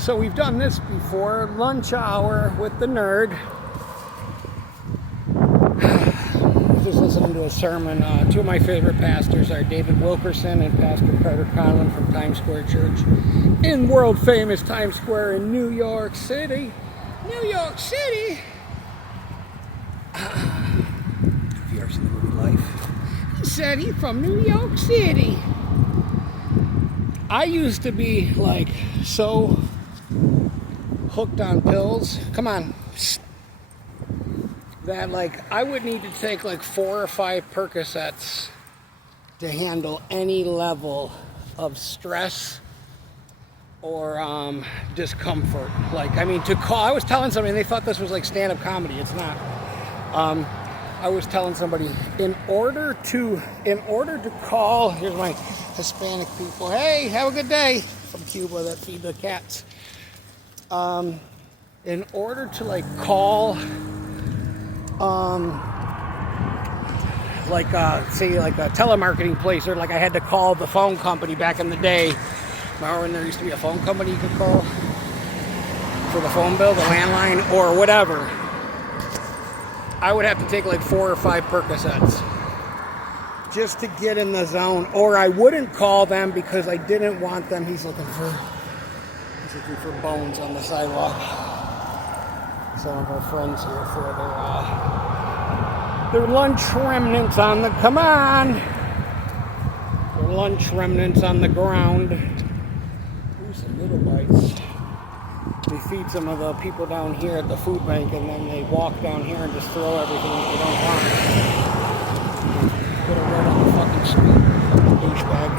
So we've done this before, lunch hour with the nerd. Just listening to a sermon. Two of my favorite pastors are David Wilkerson and Pastor Carter Conlon from Times Square Church in world famous Times Square in New York City. New York City! Have you ever seen the movie Life? He said he's from New York City. I used to be like so hooked on pills. Come on. That like I would need to take like 4 or 5 Percocets to handle any level of stress or discomfort. Like, I mean, I was telling somebody, and they thought this was like stand-up comedy. It's not. I was telling somebody, in order to call, here's my Hispanic people, hey, have a good day, from Cuba that feed the cats. In order to like call, say like a telemarketing place, or like I had to call the phone company back in the day. Remember when there used to be a phone company you could call for the phone bill, the landline, or whatever? I would have to take like 4 or 5 Percocets just to get in the zone, or I wouldn't call them because I didn't want them. He's looking for bones on the sidewalk. Some of our friends here for their lunch remnants on the, come on! Their lunch remnants on the ground. Ooh, some little bites. They feed some of the people down here at the food bank, and then they walk down here and just throw everything that they don't want. Put it right on the fucking street, fucking douchebag.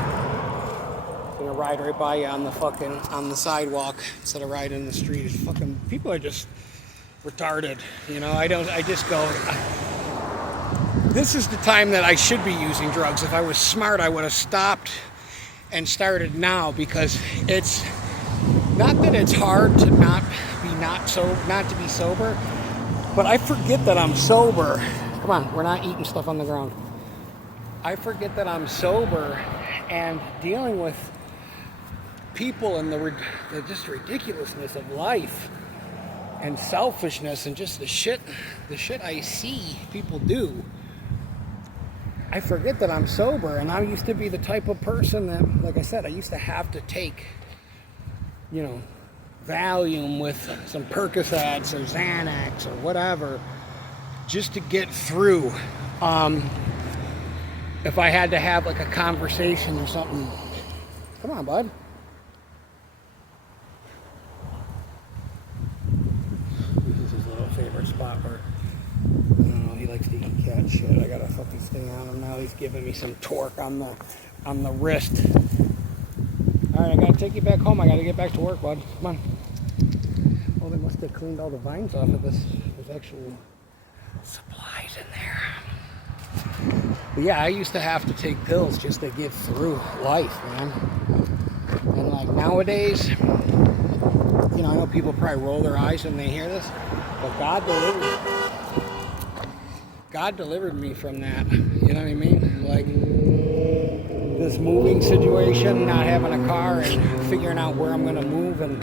Gonna ride right by you on the sidewalk instead of riding in the street. It's fucking, people are just retarded, you know. I just go, this is the time that I should be using drugs. If I was smart, I would have stopped and started now, because it's not that it's hard to not to be sober, but I forget that I'm sober. Come on, we're not eating stuff on the ground. I forget that I'm sober and dealing with people and the just ridiculousness of life and selfishness and just the shit I see people do. I forget that I'm sober, and I used to be the type of person that, like I said, I used to have to take, you know, Valium with some Percocets or Xanax or whatever just to get through. If I had to have like a conversation or something. Come on, bud. This is his little favorite spot where, I don't know, he likes to eat cat shit. I gotta fucking stay on him now. He's giving me some torque on the wrist. Alright, I gotta take you back home. I gotta get back to work, bud. Come on. Well, they must have cleaned all the vines off of this. There's actual supplies in there. But yeah, I used to have to take pills just to get through life, man. And like nowadays, you know, I know people probably roll their eyes when they hear this, but God delivered me from that. You know what I mean? Like this moving situation, not having a car and figuring out where I'm gonna move and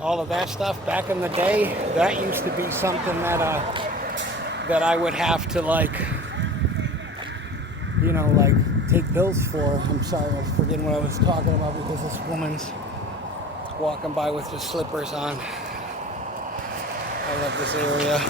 all of that stuff. Back in the day, that used to be something that I would have to like, you know, like take pills for. I'm sorry, I was forgetting what I was talking about because this woman's walking by with just slippers on. I love this area.